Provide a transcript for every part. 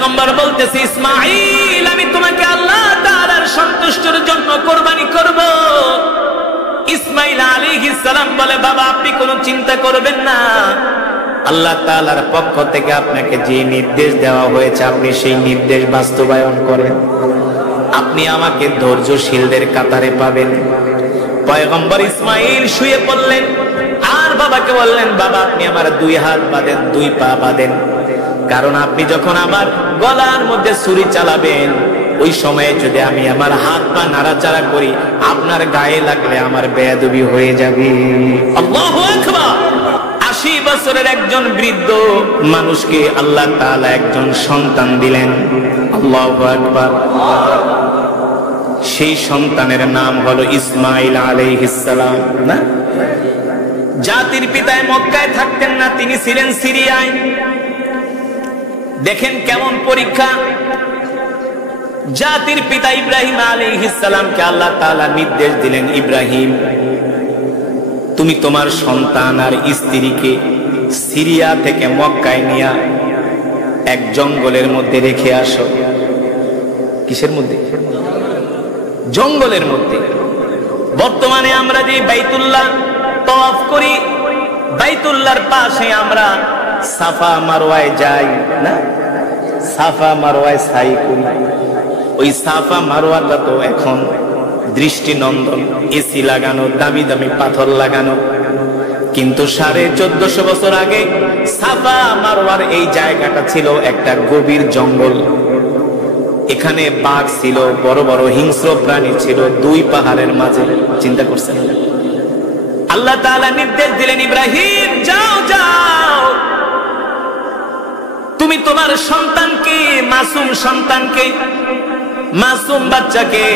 পয়গম্বর বলতেছে, ইসমাঈল, আমি তোমাকে আল্লাহ তাআলার সন্তুষ্টির জন্য কুরবানি করব। ইসমাঈল আলাইহিস সালাম বলে, বাবা আপনি কোনো চিন্তা করবেন না, আল্লাহ তাআলার পক্ষ থেকে আপনাকে যে নির্দেশ দেওয়া হয়েছে আপনি সেই নির্দেশ বাস্তবায়ন করেন, আপনি আমাকে ধৈর্যশীলদের কাতারে পাবেন। পয়গম্বর ইসমাঈল শুয়ে পড়লেন আর বাবাকে বললেন, বাবা আপনি আমার 2 হাত বাঁধেন, 2 পা বাঁধেন, কারণ আপনি যখন আমার গলার মধ্যে ছুরি চালাবেন ওই সময়ে যদি আমি আমার হাত পা নাড়াচাড়া করি আপনার গায়ে লাগলে আমার বেয়াদবি হয়ে যাবে। আল্লাহু আকবার। 80 বছরের একজন বৃদ্ধ মানুষকে আল্লাহ তাআলা একজন সন্তান দিলেন। আল্লাহু আকবার। সেই সন্তানের নাম হলো ইসমাঈল আলাইহিস সালাম। না, জাতির পিতায় মক্কায় থাকতেন না, তিনি ছিলেন সিরিয়ায়। দেখেন কেমন পরীক্ষা। জাতির পিতা ইব্রাহিম আলাইহিস সালামকে আল্লাহ তাআলা নির্দেশ দিলেন, ইব্রাহিম তুমি তোমার সন্তান আর স্ত্রীকে সিরিয়া থেকে মক্কায় নিয়ে এক জঙ্গলের মধ্যে রেখে আসো। কিসের মধ্যে? জঙ্গলের মধ্যে। বর্তমানে আমরা যে বাইতুল্লাহ তওয়াফ করি, বাইতুল্লাহর পাশে আমরা সাফা মারওয়ায় যাই না, সাফা মারওয়ায় সাই করি। ওই সাফা মারওয়াটা তো এখন দৃষ্টিনন্দন, এসি লাগানো, দামি দামি পাথর লাগানো, কিন্তু 1450 বছর আগে সাফা মারওয়ার এই জায়গাটা ছিল একটা গভীর জঙ্গল। এখানে বাঘ ছিল, বড় বড় হিংস্র প্রাণী ছিল, 2 পাহাড়ের মাঝে। চিন্তা করছেন? আল্লাহ তাআলা নির্দেশ দিলেন, ইব্রাহিম যাও যাও, তুমি তোমার সন্তানকে, মাসুম সন্তানকে, মাসুম বাচ্চাকে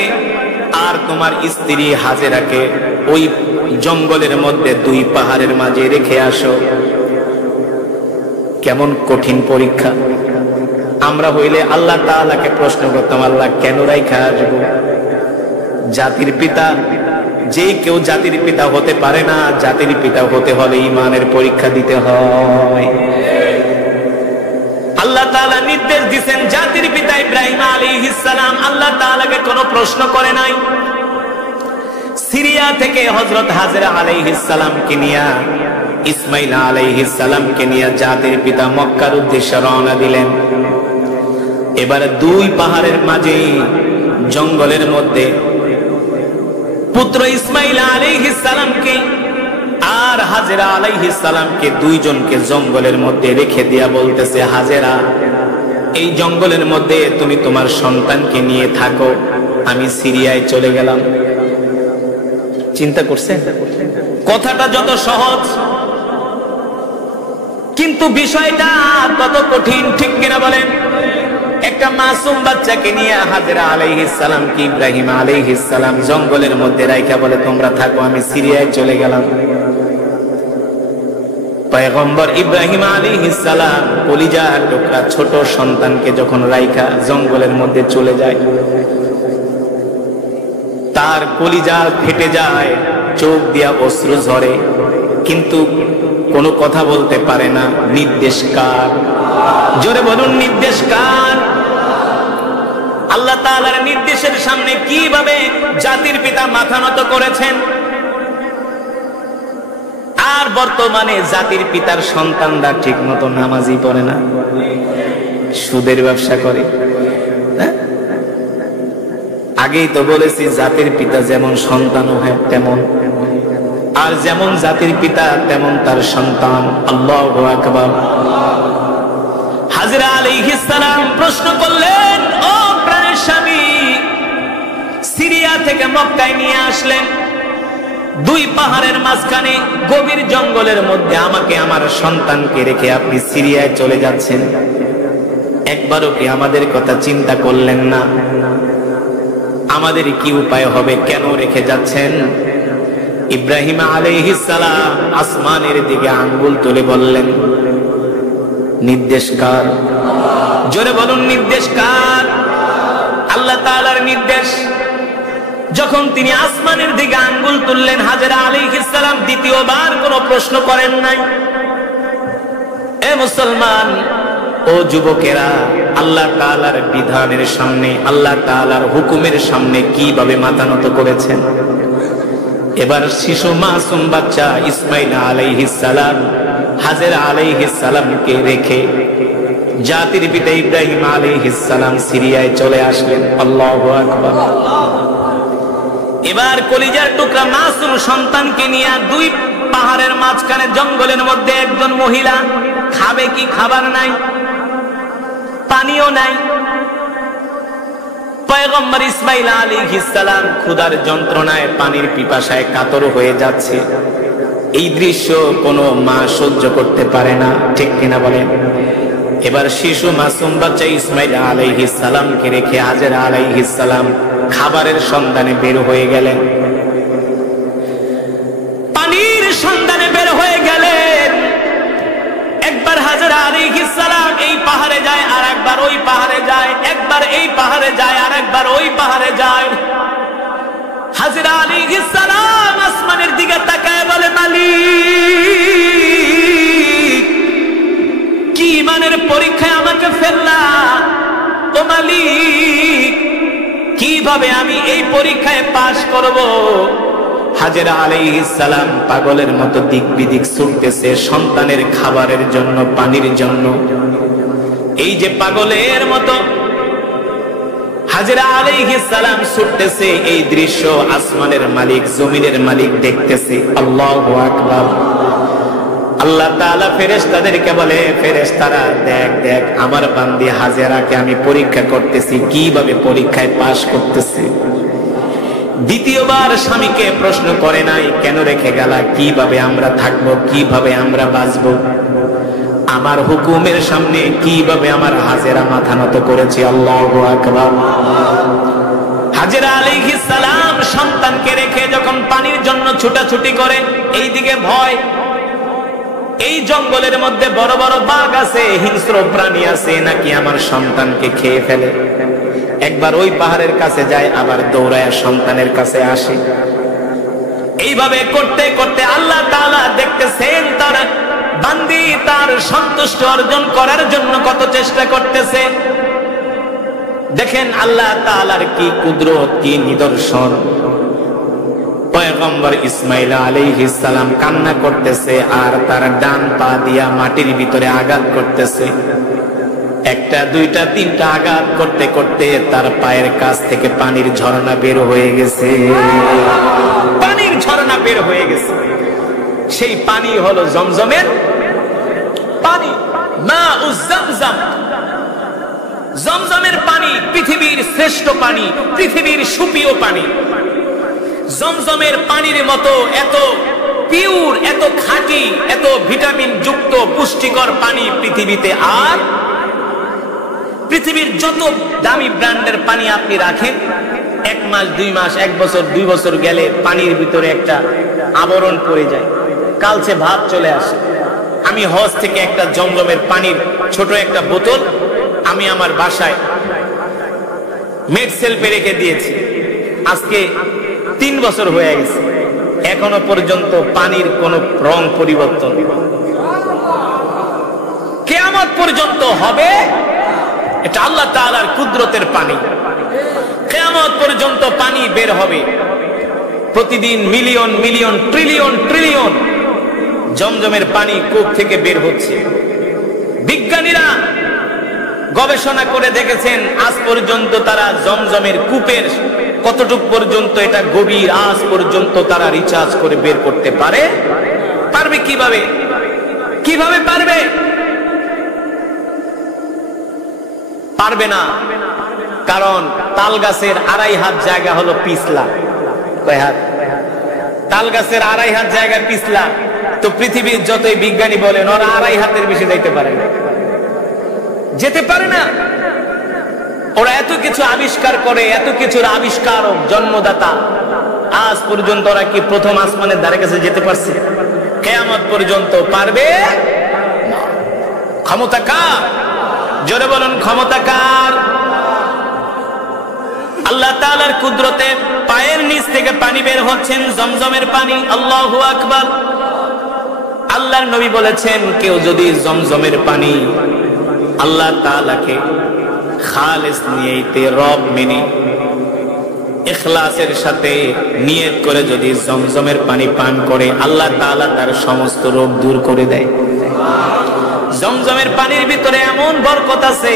আর তোমার স্ত্রী হাজেরাকে ওই জঙ্গলের মধ্যে 2 পাহাড়ের মাঝে রেখে আসো। কেমন কঠিন পরীক্ষা। আমরা হইলে আল্লাহ তাআলাকে প্রশ্ন করতাম, আল্লাহ কেন রাইখা আসবো? জাতির পিতা, যে কেউ জাতির পিতা হতে পারে না, জাতির পিতা হতে হলে ঈমানের পরীক্ষা দিতে হয়। আল্লাহ তাআলা নির্দেশ দিয়েছেন, জাতির পিতা ইব্রাহিম আলাইহিস সালাম আল্লাহ তাআলাকে কোনো প্রশ্ন করে নাই। সিরিয়া থেকে হযরত হাজেরা আলাইহিস সালামকে নিয়ে, ইসমাঈল আলাইহিস সালামকে নিয়ে জাতির পিতা মক্কার উদ্দেশ্যে রওনা দিলেন। এবার 2 পাহাড়ের মাঝে জঙ্গলের মধ্যে পুত্র ইসমাঈল আলাইহিস সালামকে আর হাজেরা আলাইহিস সালামকে 2 জনকে জঙ্গলের মধ্যে রেখে দিয়া বলতেছে, হাজেরা এই জঙ্গলের মধ্যে তুমি তোমার সন্তানকে নিয়ে থাকো, আমি সিরিয়ায় চলে গেলাম। চিন্তা করছেন? কথাটা যত সহজ কিন্তু বিষয়টা তত কঠিন, ঠিক কিনা বলেন? একটা মাসুম বাচ্চাকে নিয়ে হাজেরা আলাইহিস সালাম কি ইব্রাহিম আলাইহিস সালাম জঙ্গলের মধ্যে রাইখা বলে, তোমরা থাকো, আমি সিরিয়ায় চলে গেলাম। পয়গম্বর ইব্রাহিম আলাইহিস সালাম কলিজার টুকরা ছোট সন্তানকে যখন রাইখা জঙ্গলের মধ্যে চলে যায়, তার কলিজা ফেটে যায়, চোখ দিয়া অশ্রু ঝরে, কিন্তু কোনো কথা বলতে পারে না। নির্দেশ কার? জোরে বলুন, নির্দেশ কার? আল্লাহ তাআলার নির্দেশের সামনে কিভাবে জাতির পিতা মাথা নত করেছেন। আর বর্তমানে জাতির পিতার সন্তানরা ঠিক মতো নামাজই পড়ে না, সুদের ব্যবসা করে। আগেই তো বলেছি, জাতির পিতা যেমন সন্তান হয় তেমন, আর যেমন জাতির পিতা তেমন তার সন্তান। আল্লাহু আকবার। হাজেরা আলাইহিস সালাম প্রশ্ন করলেন, ও প্রাণের স্বামী, সিরিয়া থেকে মক্কায় নিয়ে আসলেন, 2 পাহাড়ের মাঝখানে গভীর জঙ্গলের মধ্যে আমাকে, আমার সন্তানকে রেখে আপনি সিরিয়ায় চলে যাচ্ছেন, একবারও কি আমাদের কথা চিন্তা করলেন না? আমাদের কি উপায় হবে? কেন রেখে যাচ্ছেন? ইব্রাহিম আলাইহিস সালাম আসমানের দিকে আঙ্গুল তুলে বললেন, নির্দেশ কার? জোরে বলুন, নির্দেশ কার? আল্লাহ তাআলার নির্দেশ। যখন তিনি আসমানের দিকে আঙ্গুল তুললেন, হাজেরা আলাইহিস সালাম দ্বিতীয়বার কোনো প্রশ্ন করেন নাই। এ মুসলমান, ও যুবকেরা, আল্লাহ তাআলার বিধানের সামনে, আল্লাহ তাআলার হুকুমের সামনে কিভাবে মাথা নত করেছেন। এবার শিশু মাসুম বাচ্চা ইসমাইল আলাইহিস সালাম হাজেরা আলাইহিস সালামকে রেখে জাতির পিতা ইব্রাহিম আলাইহিস সালাম সিরিয়ায় চলে আসলেন। আল্লাহু আকবার। এবার কলিজার টুকরা মাসুম সন্তানকে নিয়ে দুই পাহাড়ের মাঝখানে জঙ্গলের মধ্যে একজন মহিলা, খাবে কি খাবার নাই, পানিও নাই। পয়গম্বর ইসমাইল আলাইহিস সালাম ক্ষুধার যন্ত্রণায় পানির পিপাসায় কাতর হয়ে যাচ্ছে। এই দৃশ্য কোনো মা সহ্য করতে পারে না, ঠিক কিনা বলেন? এবার শিশু মাসুম বাচ্চা ইসমাইল আলাইহিস সালামকে রেখে হাজেরা আলাইহিস সালাম খাবারের সন্ধানে বের হয়ে গেলেন। পানির সন্ধানে বের হয়ে গেলেন। একবার হাজেরা আলাইহিস সালাম এই পাহাড়ে যায়, আর একবার ওই পাহাড়ে যায়, একবার এই পাহাড়ে যায়, আর একবার ওই পাহাড়ে যায়। হাজেরা আলাইহিস সালাম আসমানের দিকে তাকায় বলে, মালিক, কি ইমানের পরীক্ষায় আমাকে ফেললা? ও মালিক, কিভাবে আমি এই পরীক্ষায় পাশ করব? হাজেরা আলাইহিস সালাম পাগলের মতো দিক বিদিক ছুটতেছে সন্তানের খাবারের জন্য, পানির জন্য। এই যে পাগলের মতো হাজেরা আলাইহিস সালাম ছুটতেছে, এই দৃশ্য আসমানের মালিক, জমিনের মালিক দেখতেছে। আল্লাহু আকবার। আল্লাহ তাআলা ফেরেশতাদেরকে বলে, ফেরেশতারা দেখ দেখ, আমার বান্দি হাজেরাকে আমি পরীক্ষা করতেছি, কিভাবে পরীক্ষায় পাশ করতেছে। দ্বিতীয়বার স্বামীকে প্রশ্ন করে নাই, কেন রেখে গেলা, কিভাবে আমরা থাকবো, কিভাবে আমরা বাঁচবো, আমার হুকুমের সামনে কিভাবে আমার হাজেরা মাথা নত করেছে। আল্লাহু আকবার। হাজেরা আলাইহিস সালাম সন্তানকে রেখে যখন পানির জন্য ছুটাছুটি করে, এইদিকে ভয়, এই জঙ্গলের মধ্যে বড় বড় বাঘ আছে, হিংস্র প্রাণী আছে, নাকি আমার সন্তানকে খেয়ে ফেলে। একবার ওই পাহাড়ের কাছে যায়, আবার দৌড়ায় সন্তানের কাছে আসে। এইভাবে করতে করতে আল্লাহ তাআলা দেখতেছেন তার বান্দি তার সন্তুষ্ট অর্জন করার জন্য কত চেষ্টা করতেছে। দেখেন আল্লাহ তাআলার কি কুদরত, কি নিদর্শন। পয়গম্বর ইসমাইল আলাইহিস সালাম কান্না করতেছে, আর তার ডান পা দিয়া মাটির ভিতরে আঘাত করতেছে। একটা, দুইটা, তিনটা আঘাত করতে করতে তার পায়ের কাছ থেকে পানির ঝর্ণা বের হয়ে গেছে। পানির ঝর্ণা বের হয়ে গেছে। সেই পানি হলো জমজমের পানি, মাউজ জামজাম। জমজমের পানি পৃথিবীর শ্রেষ্ঠ পানি, পৃথিবীর সুপ্রিয় পানি। জমজমের পানির মতো এত পিওর, এত খাঁটি, এত ভিটামিন যুক্ত পুষ্টিকর পানি পৃথিবীতে আর পৃথিবীর যত দামি ব্র্যান্ডের পানি আপনি রাখেন, 1 মাস 2 মাস 1 বছর 2 বছর গেলে পানির ভিতরে একটা আবরণ পড়ে যায়, কালচে ভাব চলে আসে। আমি হজ থেকে একটা জমজমের পানির ছোট একটা বোতল আমি আমার বাসায় মেড সেলফে রেখে দিয়েছি। আজকে 3 বছর হয়ে গেছে, এখনো পর্যন্ত পানির কোনো রং পরিবর্তন। কিয়ামত পর্যন্ত হবে। এটা আল্লাহ তাআলার কুদরতের পানি। কিয়ামত পর্যন্ত পানি বের হবে। প্রতিদিন মিলিয়ন মিলিয়ন ট্রিলিয়ন ট্রিলিয়ন জমজমের পানি কূপ থেকে বের হচ্ছে। বিজ্ঞানীরা গবেষণা করে দেখেছেন, আজ পর্যন্ত তারা জমজমের কূপের কতটুকু পর্যন্ত এটা গভীর, আজ পর্যন্ত তারা রিসার্চ করে বের করতে পারবে কিভাবে? কিভাবে পারবে? পারবে না। কারণ তাল গাছের 2.5 হাত জায়গা হলো পিছলা। কয় হাত? তাল গাছের 2.5 হাত জায়গা পিছলা। তো পৃথিবীর যতই বিজ্ঞানী বলেন, ওরা 2.5 হাতের বেশি যাইতে পারে না, যেতে পারে না। ওরা এত কিছু আবিষ্কার করে, এত কিছুর আবিষ্কারক, জন্মদাতা, আজ পর্যন্ত ওরা কি প্রথম আসমানের ধারে কাছে যেতে পারছে? কিয়ামত পর্যন্ত পারবে না। ক্ষমতা কার? জোরে বলুন, ক্ষমতা কার? আল্লাহ তাআলার কুদরতে পায়ের নিচ থেকে পানি বের হচ্ছেন, জমজমের পানি। আল্লাহু আকবার। আল্লাহর নবী বলেছেন, কেউ যদি জমজমের পানি আল্লাহ তাআলাকে খালেস নিয়তে রব মেনে ইখলাসের সাথে নিয়ত করে যদি জমজমের পানি পান করে, আল্লাহ তাআলা তার সমস্ত রোগ দূর করে দেয়। জমজমের পানির ভিতরে এমন বরকত আছে,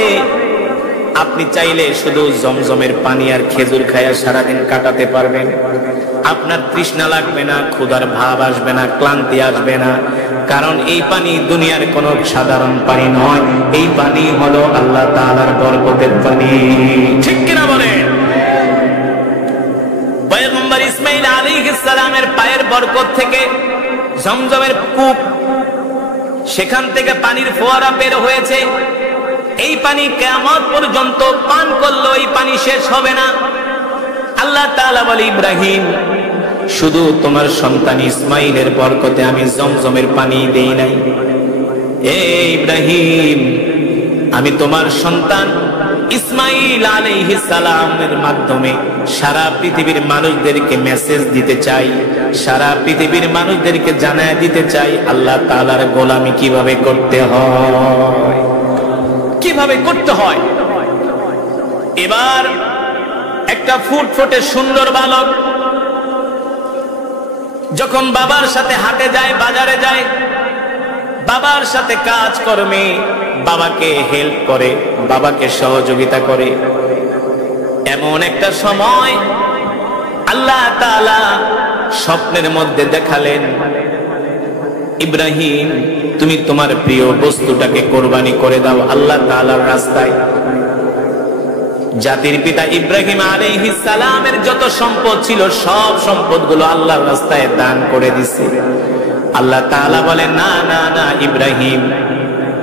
আপনি চাইলে শুধু জমজমের পানি আর খেজুর খায়া সারাদিন কাটাতে পারবেন। আপনার তৃষ্ণা লাগবে না, ক্ষুধার ভাব আসবে না, ক্লান্তি আসবে না। কারণ এই পানি দুনিয়ার কোন সাধারণ পানি নয়, এই পানি হলো আল্লাহ তাআলার বরকতের পানি। ঠিক কিনা বলেন? পয়গম্বর ইসমাঈল আলাইহিস সালামের পায়ের বরকত থেকে জমজমের কূপ, সেখান থেকে পানির ফোয়ারা বের হয়েছে। এই পানি কিয়ামত পর্যন্ত পান করলেও এই পানি শেষ হবে না। আল্লাহ তাআলা বলে, ইব্রাহিম, শুধু তোমার সন্তান ইসমাঈলের বরকতে আমি জমজমের পানি দেই নাই। এ ইব্রাহিম, আমি তোমার সন্তান ইসমাঈল আলাইহিস সালামের মাধ্যমে সারা পৃথিবীর মানুষদেরকে মেসেজ দিতে চাই, সারা পৃথিবীর মানুষদেরকে জানায় দিতে চাই আল্লাহ তাআলার গোলামি কিভাবে করতে হয়, কিভাবে করতে হয়। এবার একটা ফুটফুটে সুন্দর বালক যখন বাবার সাথে হাটে যায়, বাজারে যায়, বাবার সাথে কাজ কর্মে বাবাকে হেল্প করে, বাবাকে সহযোগিতা করে, এমন একটা সময় আল্লাহ তাআলা স্বপ্নের মধ্যে দেখালেন, ইব্রাহিম, তুমি তোমার প্রিয় বস্তুটাকে কোরবানি করে দাও আল্লাহ তাআলার রাস্তায়। জাতির পিতা ইব্রাহিম আলাইহিস সালামের যত সম্পদ ছিল সব সম্পদগুলো আল্লাহর রাস্তায় দান করে দিছে। আল্লাহ তাআলা বলেন, না না না ইব্রাহিম,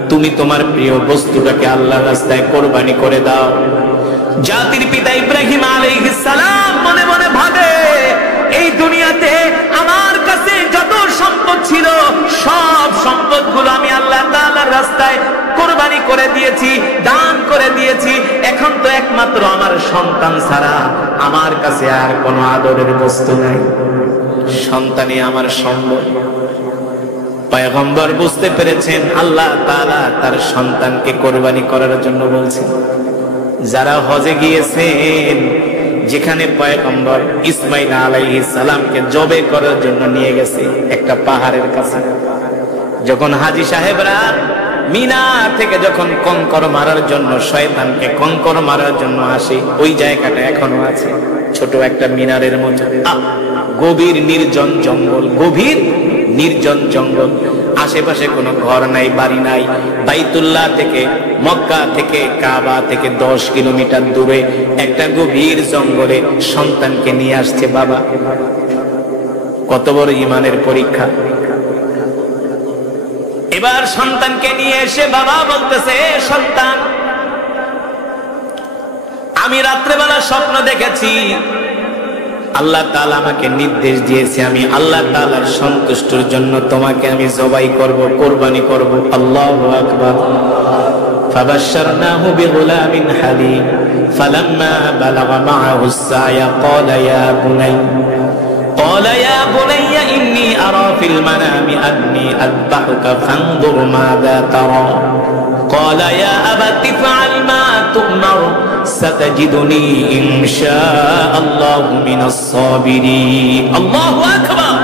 তুমি তোমার প্রিয় বস্তুটাকে আল্লাহর রাস্তায় কোরবানি করে দাও। জাতির পিতা ইব্রাহিম আলাইহিস সালাম মনে মনে ভাবে, এই দুনিয়াতে আমার কাছে যত সম্পদ ছিল সব সম্পদগুলো আমি আল্লাহ তাআলার রাস্তায় কোরবানি করে দিয়েছি, দান করে দিয়েছি। এখন তো একমাত্র আমার সন্তান ছাড়া আমার কাছে আর কোনো আদরের বস্তু নাই। সন্তানই আমার সম্বল। পয়গম্বর বুঝতে পেরেছেন আল্লাহ তাআলা তার সন্তানকে কোরবানি করার জন্য বলছেন। যারা হজে গিয়েছেন, যেখানে পয়গম্বর ইসমাঈল আলাইহিস সালামকে জবে করার জন্য নিয়ে গেছে একটা পাহাড়ের কাছে, যখন হাজী সাহেবরা মিনা থেকে যখন কঙ্কর মারার জন্য, শয়তানকে কঙ্কর মারার জন্য আসে, ওই জায়গাটা এখনো আছে, ছোট একটা মিনারের মতো। গভীর নির্জন জঙ্গল, গভীর নির্জন জঙ্গল, আশেপাশে কোনো ঘর নাই, বাড়ি নাই। বাইতুল্লাহ থেকে, মক্কা থেকে, কাবা থেকে 10 কিলোমিটার দূরে একটা গভীর জঙ্গলে সন্তানকে নিয়ে আসছে বাবা। কত বড় ঈমানের পরীক্ষা! এবার সন্তানকে নিয়ে এসে বাবা বলতেছে, সন্তান, আমি রাত্রেবেলা স্বপ্ন দেখেছি, আল্লাহ তাআলা আমাকে নির্দেশ দিয়েছে আমি আল্লাহ তাআলার সন্তুষ্টির জন্য তোমাকে আমি জবাই করব, কোরবানি করব। আল্লাহু আকবার। ফাবাশশারনাহু বিগুলামিন হালিম ফালাম্মা বালাগা মাআহু আস-সা'য়া ক্বালা ইয়া বুনাইয়া ইন্নী আরা ফিল মানামি আন্নী আযবাহুকা ফানজুর মাযা তারা ক্বালা ইয়া আবাতি ফাআল মা তু'মার সাতাজিদুনি ইনশাআল্লাহু মিনাস সাবিরিন। আল্লাহু আকবার।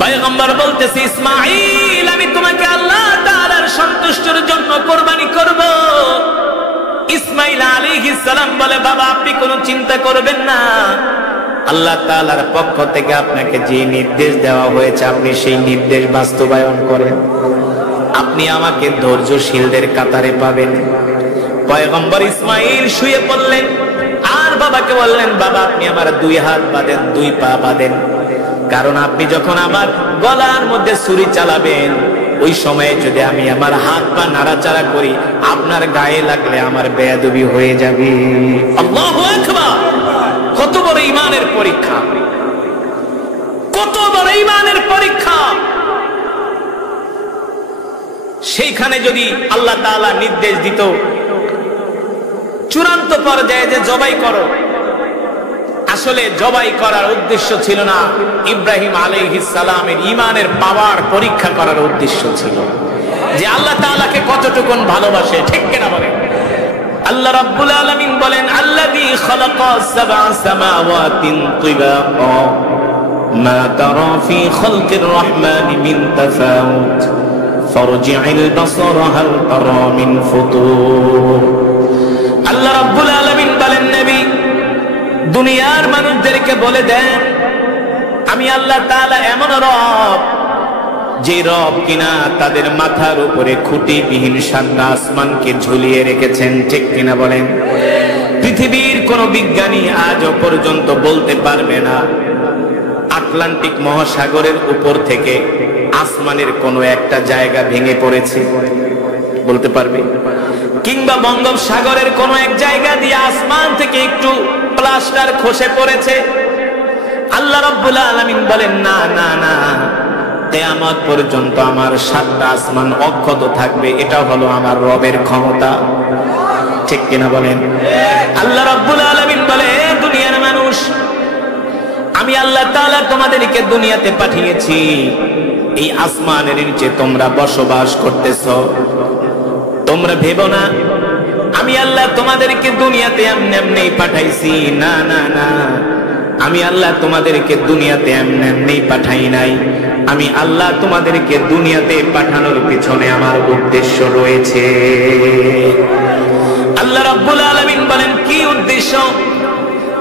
পয়গম্বর বলতেছে, ইসমাঈল, আমি তোমাকে আল্লাহ তাআলার সন্তুষ্টির জন্য কোরবানি করব। ইসমাঈল আলাইহিস সালাম বলে, বাবা, আপনি কোনো চিন্তা করবেন না, আল্লাহ তাআলার পক্ষ থেকে আপনাকে যে নির্দেশ দেওয়া হয়েছে আপনি সেই নির্দেশ বাস্তবায়ন করেন, আপনি আমাকে ধৈর্যশীলদের কাতারে পাবেন। পয়গম্বর ইসমাঈল শুয়ে পড়লেন আর বাবাকে বললেন, বাবা, আপনি আমার 2 হাত বাঁধেন, 2 পা বাঁধেন, কারণ আপনি যখন আমার গলার মধ্যে ছুরি চালাবেন ওই সময়ে যদি আমি আমার হাত পা নাড়াচাড়া করি আপনার গায়ে লাগলে আমার বেয়াদবি হয়ে যাবে। আল্লাহু আকবার। কত বড় ঈমানের পরীক্ষা, কত বড় ঈমানের পরীক্ষা! সেইখানে যদি আল্লাহ তাআলা নির্দেশ দিত চূড়ান্ত পর্যায়ে যে জবাই করো, আসলে জবাই করার উদ্দেশ্য ছিল না, ইব্রাহিম আলাইহিস সালামের ঈমানের পাওয়ার পরীক্ষা করার উদ্দেশ্য ছিল। যে আল্লাহ তাআলাকে কতটুকুন ভালোবাসে, ঠিক কিনা বলেন? আল্লাহ রাব্বুল আলামিন বলেন আল্লাযী খালাকা সাবআ সামাওয়াতিন তিবাকা মা তারা ফি খালকির রহমানি মিন তাফাউত ফারজি'িল বাসারা হাল তারা মিন ফুতুর। আল্লাহ রাব্বুল আলামিন বলেন নবী, দুনিয়ার মানুষদেরকে বলে দেন আমি আল্লাহ তাআলা এমন রব, যে রব কিনা তাদের মাথার উপরে খুঁটিবিহীন সাতটা আসমানকে ঝুলিয়ে রেখেছেন, ঠিক কিনা বলেন? পৃথিবীর কোন বিজ্ঞানী আজও পর্যন্ত বলতে পারবে না আটলান্টিক মহাসাগরের উপর থেকে আসমানের কোন একটা জায়গা ভেঙে পড়েছে, বলতে পারবে? কিংবা বঙ্গোপসাগরের কোন এক জায়গা দিয়ে আসমান থেকে একটু প্লাস্টার খসে পড়েছে? আল্লাহ রাব্বুল আলামিন বলেন না না না, কিয়ামত পর্যন্ত আমার সাতটা আসমান অক্ষত থাকবে, এটা হলো আমার রবের ক্ষমতা, ঠিক কিনা বলেন? আল্লাহ রাব্বুল আলামিন বলে দুনিয়ার মানুষ, আমি আল্লাহ তাআলা তোমাদেরকে দুনিয়াতে পাঠিয়েছি, এই আসমানের নিচে তোমরা বসবাস করতেছো। তোমরা ভেবো না আমি আল্লাহ তোমাদেরকে দুনিয়াতে এমনি এমনি পাঠাইছি, না না না, আমি আল্লাহ তোমাদেরকে দুনিয়াতে এমনি এমনি পাঠাই নাই। আমি আল্লাহ তোমাদেরকে দুনিয়াতে পাঠানোর পিছনে আমার উদ্দেশ্য রয়েছে। আল্লাহ রাব্বুল আলামিন বলেন কি উদ্দেশ্য?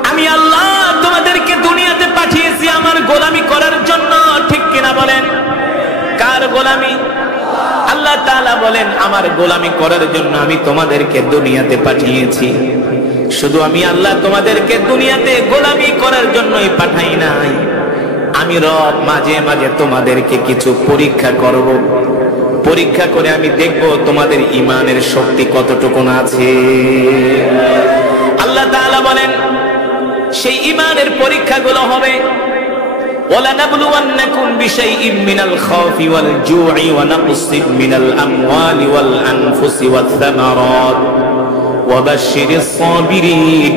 আমি আল্লাহ তোমাদেরকে দুনিয়াতে পাঠিয়েছি আমার গোলামি করার জন্য, ঠিক কিনা বলেন? কার গোলামি? আল্লাহ তাআলা বলেন আমার গোলামি করার জন্য আমি তোমাদেরকে দুনিয়াতে পাঠিয়েছি। শুধু আমি আল্লাহ তোমাদেরকে দুনিয়াতে গোলামি করার জন্যই পাঠাই নাই, আমি রব মাঝে মাঝে তোমাদেরকে কিছু পরীক্ষা করব, পরীক্ষা করে আমি দেখব তোমাদের ঈমানের শক্তি কতটুকু আছে। আল্লাহ তাআলা বলেন সেই ঈমানের পরীক্ষাগুলো হবে وَلَنَبْلُوَنَّكُمْ بِشَيْءٍ مِّنَ الْخَوْفِ وَالْجُوعِ وَنَقْصٍ مِّنَ الْأَمْوَالِ وَالْأَنفُسِ وَالثَّمَرَاتِ وَبَشِّرِ الصَّابِرِينَ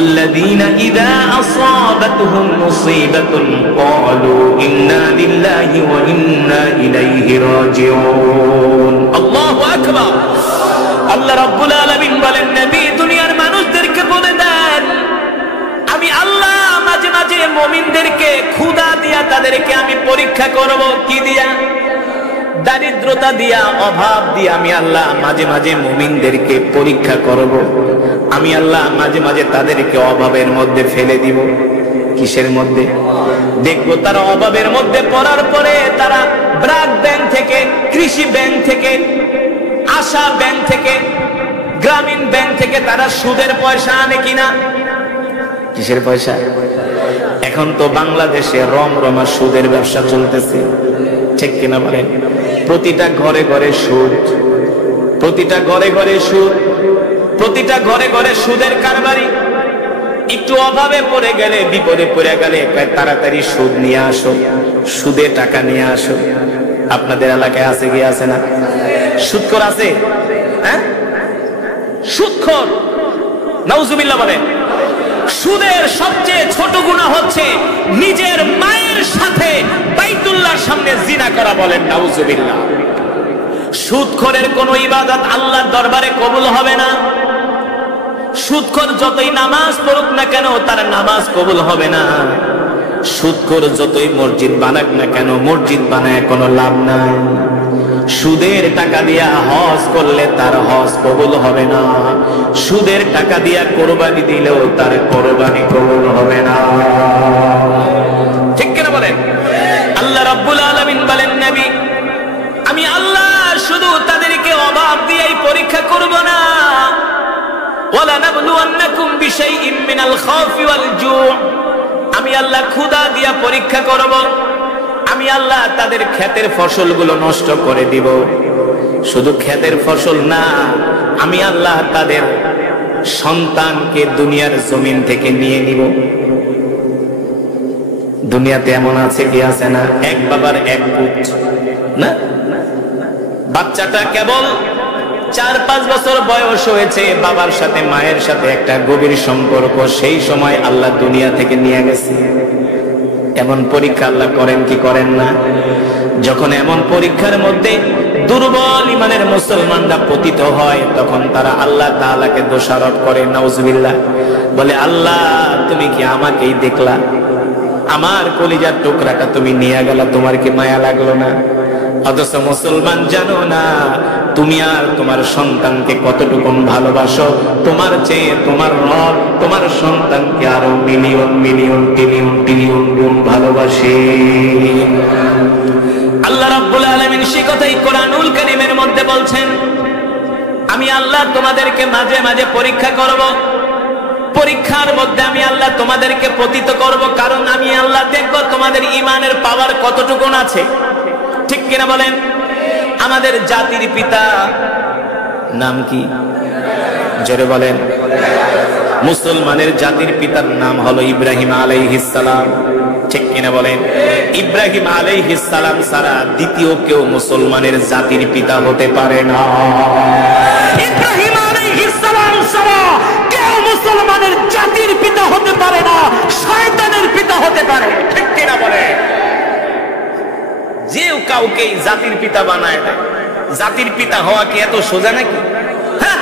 الَّذِينَ إِذَا أَصَابَتْهُمْ مُصِيبَةٌ قَالُوا إِنَّا لِلَّهِ وَإِنَّا إِلَيْهِ راجعون। আল্লাহু আকবার। আল্লাহ রাব্বুল আলামিন বলেন নবী দুনিয়ার মানুষদেরকে বলে দেন আমি আল্লাহ মাঝে মাঝে মুমিনদেরকে ক্ষুধা দিয়া তাদেরকে আমি পরীক্ষা করব। কি দিয়া? দারিদ্রতা দিয়া, অভাব দিয়া আমি আল্লাহ মাঝে মাঝে মুমিনদেরকে পরীক্ষা করব। আমি আল্লাহ মাঝে মাঝে তাদেরকে অভাবের মধ্যে ফেলে দিব। কিসের মধ্যে? দেখবো তারা অভাবের মধ্যে পড়ার পরে তারা ব্র্যাক ব্যাংক থেকে, কৃষি ব্যাংক থেকে, আশা ব্যাংক থেকে, গ্রামীণ ব্যাংক থেকে তারা সুদের পয়সা আনে কিনা? কিসের পয়সা? এখন তো বাংলাদেশে রমরমা সুদের ব্যবসা চলতেছে, ঠিক কিনা বলেন? প্রতিটা ঘরে ঘরে সুদ, প্রতিটা ঘরে ঘরে সুদ, প্রতিটা ঘরে ঘরে সুদের কারবারি। একটু অভাবে পড়ে গেলে, বিপদে পড়ে গেলে তাড়াতাড়ি সুদ নিয়ে আসো, সুদে টাকা নিয়ে আসো। আপনাদের এলাকায় আছে কি আছে না? সুদখোর আছে? হ্যাঁ, সুদখোর। নাউজুবিল্লাহ বলেন। সুদের সবচেয়ে ছোট গুনাহ হচ্ছে নিজের মায়ের সাথে বাইতুল্লাহর সামনে জিনা করা, বলেন নাউজুবিল্লাহ। সুদখোরের কোন ইবাদত আল্লাহর দরবারে কবুল হবে না। সুদখোর যতই নামাজ পড়ুক না কেন তার নামাজ কবুল হবে না। সুদখোর যতই মসজিদ বানাক না কেন মসজিদ বানায় কোনো লাভ নাই। সুদের টাকা দিয়া হজ করলে তার হজ কবুল হবে না। সুদের টাকা দিয়া কোরবানি দিলেও তার কোরবানি কবুল হবে না। ঠিক কিনা বলেন? আল্লাহ রাব্বুল আলামিন বলেন নবী আমি আল্লাহ শুধু তাদেরকে অভাব দিয়েই পরীক্ষা করব না। ওয়ালানাবলুওয়ান্নাকুম বিশাইইম মিনাল খাউফি ওয়াল জু', আমি আল্লাহ ক্ষুধা দিয়া পরীক্ষা করব। আমি আল্লাহ তাদের ক্ষেতের ফসলগুলো নষ্ট করে দিব। শুধু ক্ষেতের ফসল না, আমি আল্লাহ তাদের সন্তানকে দুনিয়ার জমিন থেকে নিয়ে নিব। দুনিয়াতে এমন আছে কি আছে না? এক বাবার এক পুত না, বাচ্চাটা কেবল 4-5 বছর বয়স হয়েছে, বাবার সাথে মায়ের সাথে একটা গভীর সম্পর্ক, সেই সময় আল্লাহ দুনিয়া থেকে নিয়ে গেছে। এমন পরীক্ষা আল্লাহ করেন কি করেন না? যখন এমন পরীক্ষার মধ্যে দুর্বল ইমানের মুসলমানরা পতিত হয়, তখন তারা আল্লাহ তাআলাকে দোষারোপ করে, নাউজুবিল্লাহ, বলে আল্লাহ তুমি কি আমাকেই দেখলা? আমার কলিজার টুকরাটা তুমি নিয়ে গেলা, তোমার কি মায়া লাগলো না? অথচ মুসলমান জানো না তুমি আর তোমার সন্তানকে কতটুকু ভালোবাসো। তোমার চেয়ে তোমার রব তোমার সন্তানকে আরো মিলিয়ন মিলিয়ন ট্রিলিয়ন ট্রিলিয়ন গুণ ভালোবাসে। আল্লাহ রাব্বুল আলামিন সেই কথাই কোরআনুল কারীমের মধ্যে বলছেন, আমি আল্লাহ তোমাদেরকে মাঝে মাঝে পরীক্ষা করব, পরীক্ষার মধ্যে আমি আল্লাহ তোমাদেরকে পতিত করব, কারণ আমি আল্লাহ দেখব তোমাদের ঈমানের পাওয়ার কতটুকু আছে। ঠিক কিনা বলেন? আমাদের জাতির পিতা নাম কি? জোরে বলেন। মুসলমানের জাতির পিতার নাম হলো ইব্রাহিম আলাইহিস সালাম। ঠিক কিনা বলেন? ইব্রাহিম আলাইহিস সালাম ছাড়া দ্বিতীয় কেউ মুসলমানের জাতির পিতা হতে পারে না। ইব্রাহিম আলাইহিস সালাম ছাড়া কেউ মুসলমানের জাতির পিতা হতে পারে না, শয়তানের পিতা হতে পারে। ঠিক কিনা বলেন? যে কাউকে জাতির পিতা বানায় দেয়। জাতির পিতা হওয়া কি এত সোজা নাকি? হ্যাঁ,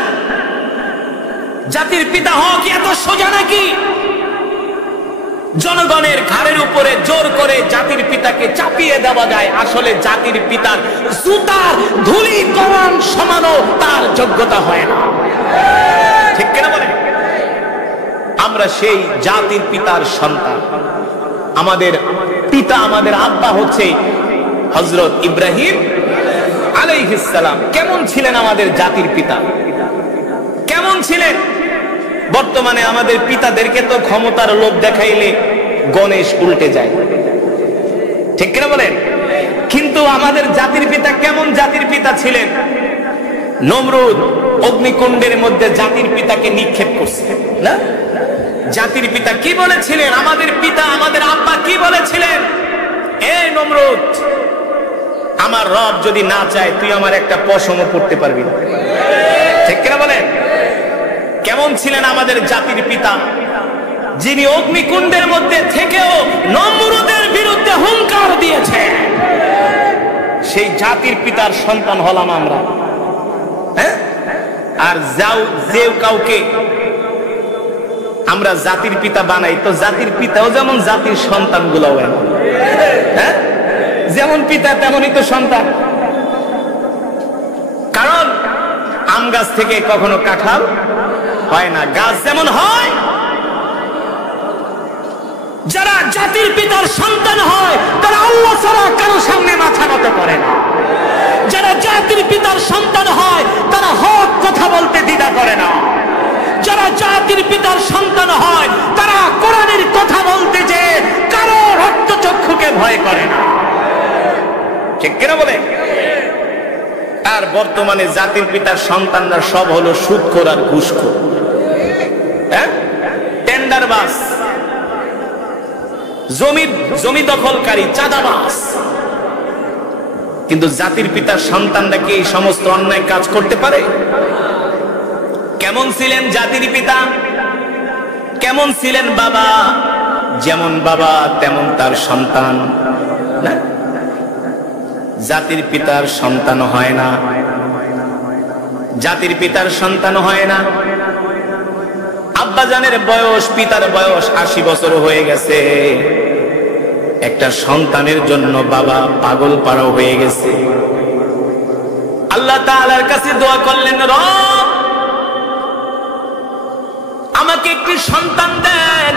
জাতির পিতা হওয়া কি এত সোজা নাকি? জনগণের ঘাড়ের উপরে জোর করে জাতির পিতাকে চাপিয়ে দেওয়া যায়। আসলে জাতির পিতার জুতার ধুলি কমান সমানও তার যোগ্যতা হয় না। ঠিক কিনা বলে? আমরা সেই জাতির পিতার সন্তান। আমাদের পিতা, আমাদের আব্বা হচ্ছে হযরত ইব্রাহিম আলাইহিস সালাম। কেমন ছিলেন আমাদের জাতির পিতা? কেমন ছিলেন? বর্তমানে আমাদের পিতাদেরকে তো ক্ষমতার লোভ দেখাইলে গণেশ উল্টে যায়। ঠিক কিনা বলেন? কিন্তু আমাদের জাতির পিতা কেমন জাতির পিতা ছিলেন? নমরুদ অগ্নিকুণ্ডের মধ্যে জাতির পিতাকে নিক্ষেপ করছে না? জাতির পিতা কি বলেছিলেন? আমাদের পিতা, আমাদের আব্বা কি বলেছিলেন? এ নমরুদ, আমার রব যদি না চায় তুই আমার একটা পশমও পড়তে পারবি না। ঠিক কিনা বলেন? কেমন ছিলেন আমাদের জাতির পিতা, যিনি অগ্নিকুণ্ডের মধ্যে থেকেও নমরুদের বিরুদ্ধে হুঙ্কার দিয়েছে। সেই জাতির পিতার সন্তান হলাম আমরা। হ্যাঁ, আর যে কাউকে আমরা জাতির পিতা বানাই, তো জাতির পিতাও যেমন জাতির সন্তান গুলাও এমন। হ্যাঁ, যেমন পিতা তেমনই তো সন্তান। কারণ আম গাছ থেকে কখনো কাঁঠাল হয় না। গাছ যেমন হয়, যারা জাতির পিতার সন্তান হয় তারা আল্লাহ ছাড়া কারো সামনে মাথা নত করে না। যারা জাতির পিতার সন্তান হয় তারা হক কথা বলতে দ্বিধা করে না। যারা জাতির পিতার সন্তান হয় তারা কোরআনের কথা বলতে যে কারো রক্তচক্ষুকে ভয় করে না। ঠিক কিনা বলে? আর বর্তমানে জাতির পিতার সন্তানরা সব হলো সুদখোর আর ঘুষখোর। হ্যাঁ, টেন্ডারবাজ, জমি দখলকারী, চাঁদাবাজ। কিন্তু জাতির পিতার সন্তানরা কি এই সমস্ত অন্যায় কাজ করতে পারে? কেমন ছিলেন জাতির পিতা? কেমন ছিলেন বাবা? যেমন বাবা তেমন তার সন্তান না? জাতির পিতার সন্তান হয় না, জাতির পিতার সন্তান হয় না। আব্বাজানের বয়স, পিতার বয়স 80 বছর হয়ে গেছে। একটা সন্তানের জন্য বাবা পাগল পাড়া হয়ে গেছে। আল্লাহ তাআলার কাছে দোয়া করলেন, রব আমাকে একটি সন্তান দেন।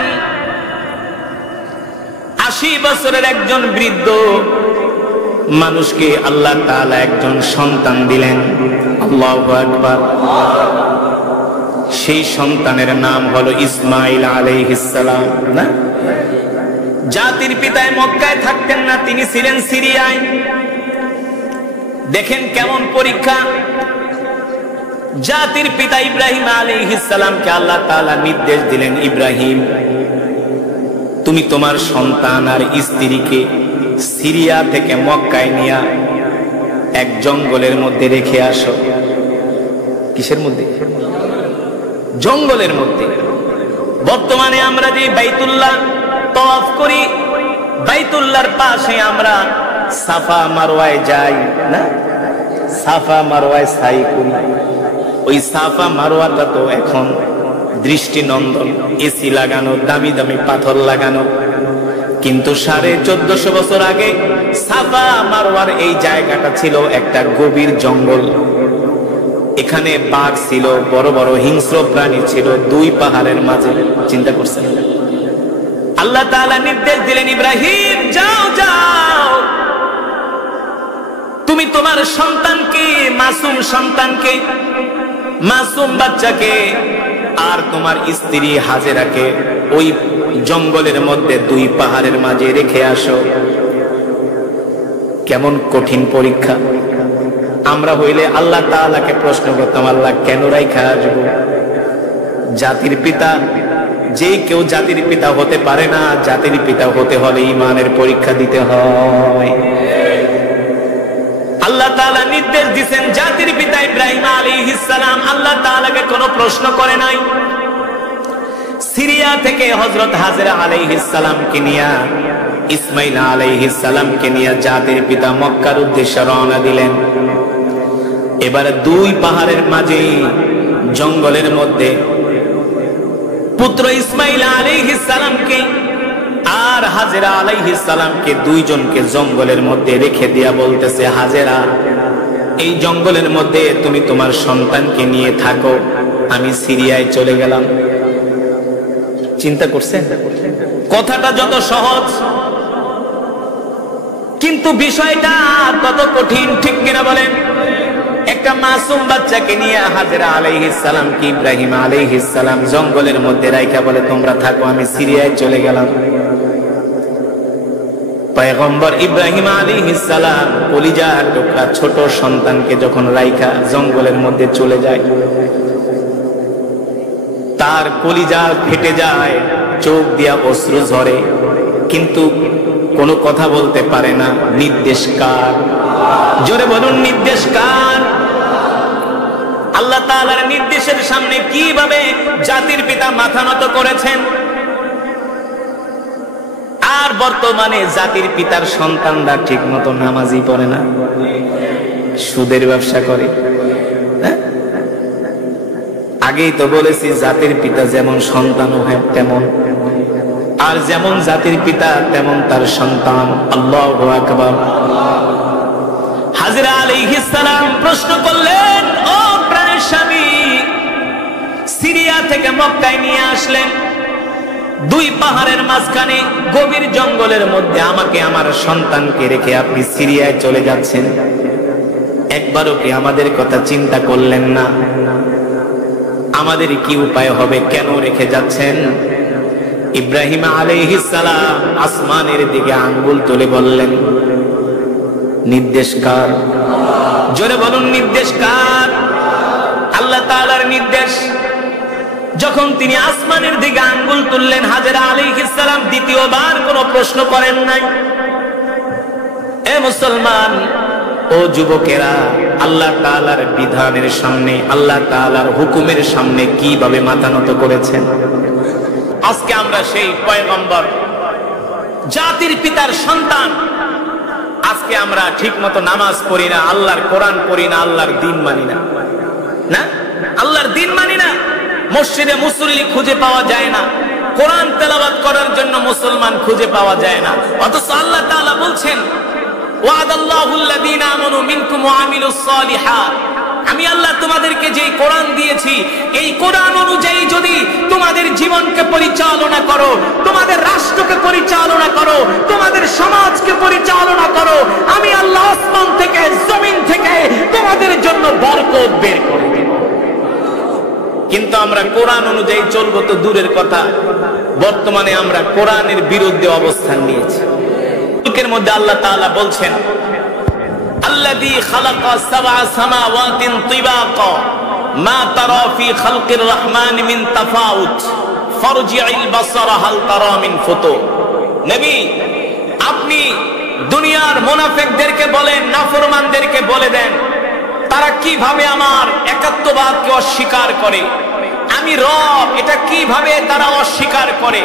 80 বছরের একজন বৃদ্ধ মানুষকে আল্লাহ তাআলা একজন সন্তান দিলেন। আল্লাহু আকবার। সেই সন্তানের নাম হলো ইসমাঈল আলাইহিস সালাম না? জাতির পিতায় মক্কায় থাকতেন না, তিনি ছিলেন সিরিয়ায়। দেখেন কেমন পরীক্ষা। জাতির পিতা ইব্রাহিম আলাইহিস সালামকে আল্লাহ তাআলা নির্দেশ দিলেন, ইব্রাহিম তুমি তোমার সন্তান আর স্ত্রীকে সিরিয়া থেকে মক্কায় নিয়ে এক জঙ্গলের মধ্যে রেখে আসো। কিসের মধ্যে? জঙ্গলের মধ্যে। বর্তমানে আমরা যে বাইতুল্লাহ তওয়াফ করি, বাইতুল্লাহর পাশে আমরা সাফা মারওয়ায় যাই না? সাফা মারওয়ায় সাই করি। ওই সাফা মারওয়াটা তো এখন দৃষ্টিনন্দন, এসি লাগানো, দামি দামি পাথর লাগানো, কিন্তু 1450 বছর আগে সাফা মারওয়ার এই জায়গাটা ছিল একটা গভীর জঙ্গল। এখানে বাঘ ছিল, বড় বড় হিংস্র প্রাণী ছিল, দুই পাহাড়ের মাঝে। চিন্তা করছেন? আল্লাহ তাআলা নির্দেশ দিলেন, ইব্রাহিম যাও যাও, তুমি তোমার সন্তানকে, মাসুম সন্তানকে, মাসুম বাচ্চাকে আর তোমার স্ত্রী হাজেরাকে ওই জঙ্গলের মধ্যে দুই পাহাড়ের মাঝে রেখে আসো। কেমন কঠিন পরীক্ষা! আমরা হইলে আল্লাহ তাআলাকে প্রশ্ন করতাম, আল্লাহ কেন রাইখা আসবো? জাতির পিতা, যে কেউ জাতির পিতা হতে পারে না, জাতির পিতা হতে হলে ঈমানের পরীক্ষা দিতে হয়। আল্লাহ তাআলা নির্দেশ দিয়েছেন, জাতির পিতা ইব্রাহিম আলাইহিস সালাম আল্লাহ তাআলাকে কোনো প্রশ্ন করে নাই। সিরিয়া থেকে হযরত হাজেরা আলাইহিস সালামকে নিয়ে, ইসমাইল আলাইহিস সালামকে নিয়ে জাতির পিতা মক্কার উদ্দেশ্যে রওনা দিলেন। এবার দুই পাহাড়ের মাঝে জঙ্গলের মধ্যে পুত্র ইসমাইল আলাইহিস সালামকে আর হাজেরা আলাইহিস সালামকে দুইজনকে জঙ্গলের মধ্যে রেখে দিয়া বলতেছে, হাজেরা এই জঙ্গলের মধ্যে তুমি তোমার সন্তানকে নিয়ে থাকো, আমি সিরিয়ায় চলে গেলাম। চিন্তা করছেন? কথাটা যত সহজ, কিন্তু বিষয়টা কত কঠিন, ঠিক কিনা বলেন? একটা মাসুম বাচ্চাকে নিয়ে হাজেরা আলাইহিস সালাম কি ইব্রাহিম আলাইহিস সালাম জঙ্গলের মধ্যে রাইখা বলে, তোমরা থাকো, আমি সিরিয়ায় চলে গেলাম। পয়গম্বর ইব্রাহিম আলাইহিস সালাম কলিজার টুকরা ছোট সন্তানকে যখন রাইখা জঙ্গলের মধ্যে চলে যায়, তার কলিজা ফেটে যায়, চোখ দিয়া অশ্রু ঝরে, কিন্তু কোনো কথা বলতে পারে না। নির্দেশ কার? জোরে বলুন, নির্দেশ কার? আল্লাহ তাআলার নির্দেশের সামনে কিভাবে জাতির পিতা মাথা নত করেছেন। আর বর্তমানে জাতির পিতার সন্তানরা ঠিক মতো নামাজই পড়ে না, সুদের ব্যবসা করে। আগেই তো বলেছি, জাতির পিতা যেমন সন্তান হয় তেমন, আর যেমন জাতির পিতা তেমন তার সন্তান। আল্লাহু আকবার। হাজেরা আলাইহিস সালাম প্রশ্ন করলেন, ও প্রাণের স্বামী, সিরিয়া থেকে মক্কায় নিয়ে আসলেন, দুই পাহাড়ের মাঝখানে গভীর জঙ্গলের মধ্যে আমাকে, আমার সন্তানকে রেখে আপনি সিরিয়ায় চলে যাচ্ছেন, একবারও কি আমাদের কথা চিন্তা করলেন না? আমাদের কি উপায় হবে? কেন রেখে যাচ্ছেন? ইব্রাহিম আলাইহিস সালাম আসমানের দিকে আঙ্গুল তুলে বললেন, নির্দেশ কার? জোরে বলুন, নির্দেশ কার? আল্লাহ তাআলার নির্দেশ। যখন তিনি আসমানের দিকে আঙ্গুল তুললেন, হাজেরা আলাইহিস সালাম দ্বিতীয়বার কোনো প্রশ্ন করেন নাই। এ মুসলমান, ও যুবকেরা, আল্লাহ তাআলার বিধানের সামনে, আল্লাহ তাআলার হুকুমের সামনে কিভাবে মাথা নত করেছেন। আজকে আমরা সেই পয়গম্বর, জাতির পিতার সন্তান, আজকে আমরা ঠিক মতো নামাজ পড়ি না, আল্লাহর কোরআন পড়ি না, আল্লাহর দ্বীন মানি না। না, আল্লাহর দ্বীন মানি না। মসজিদে মুসল্লি খুঁজে পাওয়া যায় না, কোরআন তেলাওয়াত করার জন্য মুসলমান খুঁজে পাওয়া যায় না। অথচ আল্লাহ তাআলা বলছেন, ওয়াদাল্লাহুল্লাযীনা আমানু মিনকুম ওয়া আমিলুস সালিহাত, আমি আল্লাহ তোমাদেরকে যে কোরআন দিয়েছি, এই কোরআন অনুযায়ী যদি তোমাদের জীবনকে পরিচালনা করো, তোমাদের রাষ্ট্রকে পরিচালনা করো, তোমাদের সমাজকে পরিচালনা করো, আমি আল্লাহ আসমান থেকে, জমিন থেকে তোমাদের জন্য বরকত বের করে দেব। কিন্তু আমরা কোরআন অনুযায়ী চলবো তো দূরের কথা, বর্তমানে আমরা কোরআনের বিরুদ্ধে অবস্থান নিয়েছি। এর মধ্যে আল্লাহ তাআলা বলছেন, আল্লাযী খালাকা সাবআ সামাওয়াতিন তিবাকা মা তারা ফি খালকির রহমান মিন তাফাউত ফারজি'ল বাসারা হাল তারা মিন ফুতুর। নবী, আপনি দুনিয়ার মুনাফিকদেরকে বলেন, নাফরমানদেরকে বলে দেন, তারা কিভাবে আমার একাত্মবাদকে অস্বীকার করে, আমি রব এটা কিভাবে তারা অস্বীকার করে।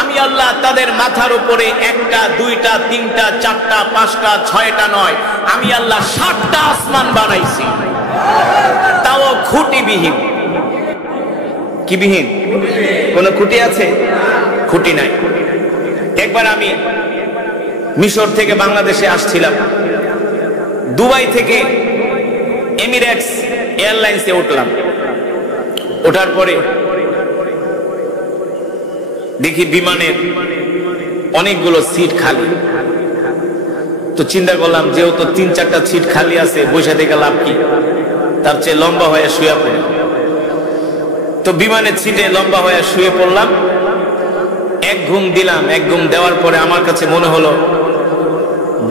আমি আল্লাহ তাদের মাথার উপরে একটা, দুইটা, তিনটা, চারটা, পাঁচটা, ছয়টা নয়, আমি আল্লাহ 7টা আসমান বানাইছি, তাও খুঁটিবিহীন। কি বিহীন? কোন খুঁটি আছে? খুঁটি নাই। একবার আমি মিশর থেকে বাংলাদেশে আসছিলাম, দুবাই থেকে এমিরেটস এয়ারলাইন্সে উঠলাম। ওঠার পরে দেখি বিমানের অনেকগুলো সিট খালি। তো চিন্তা করলাম, যেহেতু 3-4টা সিট খালি আছে, বসে থেকে লাভ কি, তার চেয়ে লম্বা হয়ে শুয়ে পড়ে। তো বিমানের সিটে লম্বা হয়ে শুয়ে পড়লাম, এক ঘুম দিলাম। এক ঘুম দেওয়ার পরে আমার কাছে মনে হলো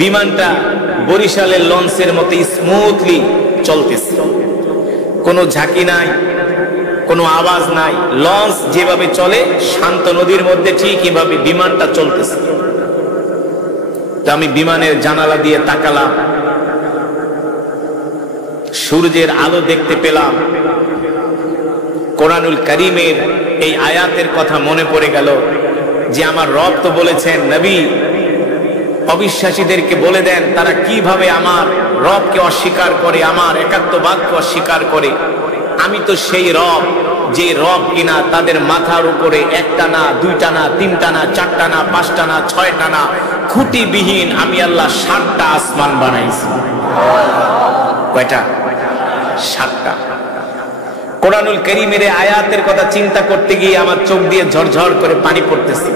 বিমানটা বরিশালের লঞ্চের মতো স্মুথলি চলতেছে, কোনো ঝাঁকি নাই, কোনো আওয়াজ নাই। লঞ্চ যেভাবে চলে শান্ত নদীর মধ্যে, ঠিক এভাবে বিমানটা চলতেছে। তো আমি বিমানের জানালা দিয়ে তাকালাম, সূর্যের আলো দেখতে পেলাম। কোরআনুল কারীমের এই আয়াতের কথা মনে পড়ে গেল যে আমার রব তো বলেছেন, নবী অবিশ্বাসীদেরকে বলে দেন তারা কিভাবে আমার রবকে অস্বীকার করে, আমার একাত্মবাদকে অস্বীকার করে। আমি তো সেই রব যে রব কিনা তাদের মাথার উপরে একটা না, দুইটা না, তিনটা না, চারটা না, পাঁচটা না, ছয়টা না, খুঁটিবিহীন আমি আল্লাহ 7টা আসমান বানাইছি। কয়টা? 7টা। কোরআনুল কারীমের আয়াতের কথা চিন্তা করতে গিয়ে আমার চোখ দিয়ে ঝরঝর করে পানি পড়তেছে।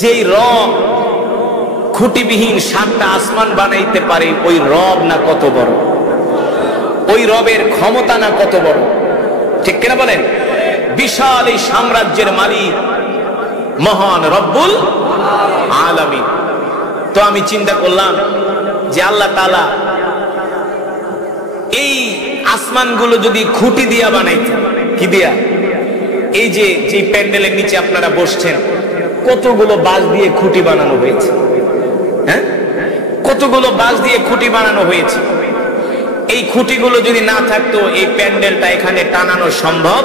যেই রব খুঁটিবিহীন 7টা আসমান বানাইতে পারে, ওই রব না কত বড়, ওই রবের ক্ষমতা না কত বড়, ঠিক কিনা বলেন? বিশাল এই সাম্রাজ্যের মালিক মহান রব্বুল আলামিন। তো আমি চিন্তা করলাম যে আল্লাহ তাআলা এই আসমানগুলো যদি খুঁটি দিয়া বানাইতেন, কি দিয়া? এই যে প্যান্ডেলের নিচে আপনারা বসছেন, কতগুলো বাঁশ দিয়ে খুঁটি বানানো হয়েছে, হ্যাঁ? কতগুলো বাঁশ দিয়ে খুঁটি বানানো হয়েছে। এই খুঁটিগুলো যদি না থাকতো, এই প্যান্ডেলটা এখানে টানানো সম্ভব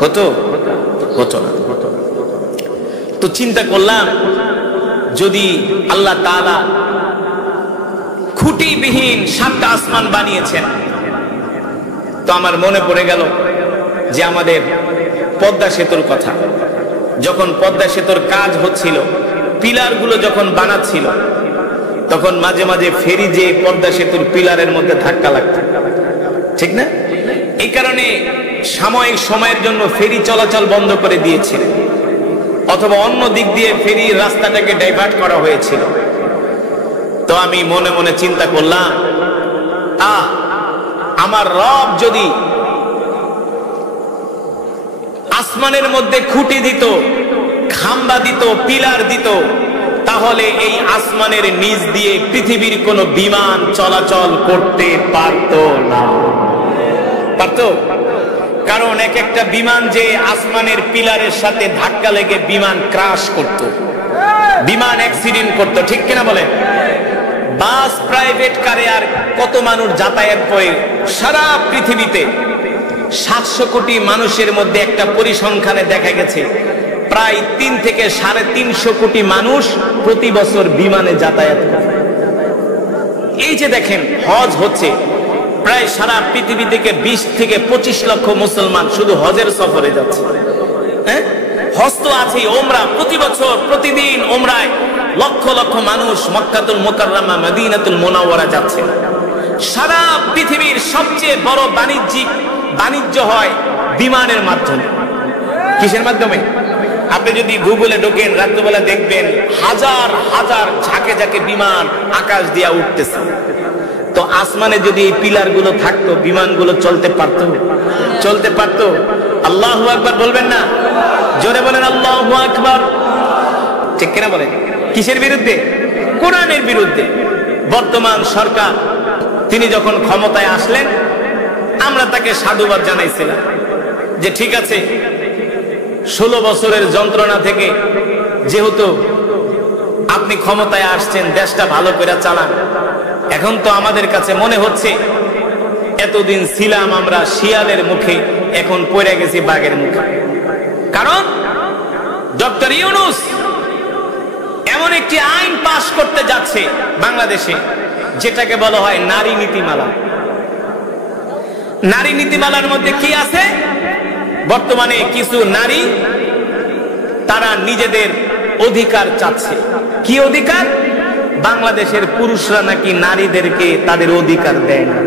হতো? হতো না। তো চিন্তা করলাম, যদি আল্লাহ তাআলা খুঁটিবিহীন 7টা আসমান বানিয়েছেন, তো আমার মনে পড়ে গেল যে আমাদের পদ্মা সেতুর কথা। যখন পদ্মা সেতুর কাজ হচ্ছিল, পিলারগুলো যখন বানাচ্ছিল, তখন মাঝে মাঝে ফেরি যে পদ্মা সেতুর পিলারের মধ্যে ধাক্কা লাগতো, ঠিক না? এই কারণে সাময়িক সময়ের জন্য ফেরি চলাচল বন্ধ করে দিয়েছিল, অথবা অন্য দিক দিয়ে ফেরির রাস্তাটাকে ডাইভার্ট করা হয়েছিল। তো আমি মনে মনে চিন্তা করলাম, আমার রব যদি আসমানের মধ্যে খুঁটি দিত, খাম্বা দিত, পিলার দিত, তাহলে এই আসমানের নিচ দিয়ে পৃথিবীর কোন বিমান চলাচল করতে পারত না। পারত? কারণ এক একটা বিমান যে আসমানের পিলারের সাথে ধাক্কা লেগে বিমান ক্রাশ করত, বিমান অ্যাক্সিডেন্ট করত, ঠিক কিনা বলেন? বাস, প্রাইভেট কারে আর কত মানুষ যাতায়াত করে সারা পৃথিবীতে। 700 কোটি মানুষের মধ্যে একটা পরিসংখ্যানে দেখা গেছে প্রায় 3 থেকে 350 কোটি মানুষ প্রতি বছর বিমানে যাতায়াত করে। এই যে দেখেন হজ হচ্ছে, প্রায় সারা পৃথিবী থেকে 20 থেকে 25 লক্ষ মুসলমান শুধু হজের সফরে যাচ্ছে। হ্যাঁ, হজ তো আছে, ওমরা প্রতি বছর প্রতিদিন ওমরায় লক্ষ লক্ষ মানুষ মক্কাতুল মুকাররমা মদিনাতুল মুনাওয়ারা যাচ্ছে। সারা পৃথিবীর সবচেয়ে বড় বাণিজ্য হয় বিমানের মাধ্যমে। কিসের মাধ্যমে? আপনি যদি গুগলে ঢোকেন, রাত্রিবেলা দেখবেন হাজার হাজার ঝাঁকে ঝাঁকে বিমান আকাশ দিয়া উঠতেছে। তো আসমানে যদি এই পিলার গুলো থাকতো, বিমানগুলো চলতে পারতো? চলতে পারতো? আল্লাহু আকবার বলবেন না? জোরে বলেন আল্লাহু আকবার। ঠিক কিনা বলেন? কিসের বিরুদ্ধে? কোরআনের বিরুদ্ধে। বর্তমান সরকার তিনি যখন ক্ষমতায় আসলেন, আমরা তাকে সাধুবাদ জানাইছিলাম যে ঠিক আছে, 16 বছরের যন্ত্রণা থেকে যেহেতু আপনি ক্ষমতায় আসছেন, দেশটা ভালো করে চালান। এখন তো আমাদের কাছে মনে হচ্ছে এতদিন ছিলাম আমরা শিয়ালের মুখে, এখন পড়ে গেছি বাঘের মুখে। কারণ ডক্টর ইউনূস এমন একটি আইন পাশ করতে যাচ্ছে বাংলাদেশে, যেটাকে বলা হয় নারী নীতিমালা। নারী নীতিমালার মধ্যে কি আছে? বর্তমানে কিছু নারী তারা নিজেদের অধিকার চাচ্ছে। কি অধিকার? বাংলাদেশের পুরুষরা নাকি নারীদেরকে তাদের অধিকার দেয় না,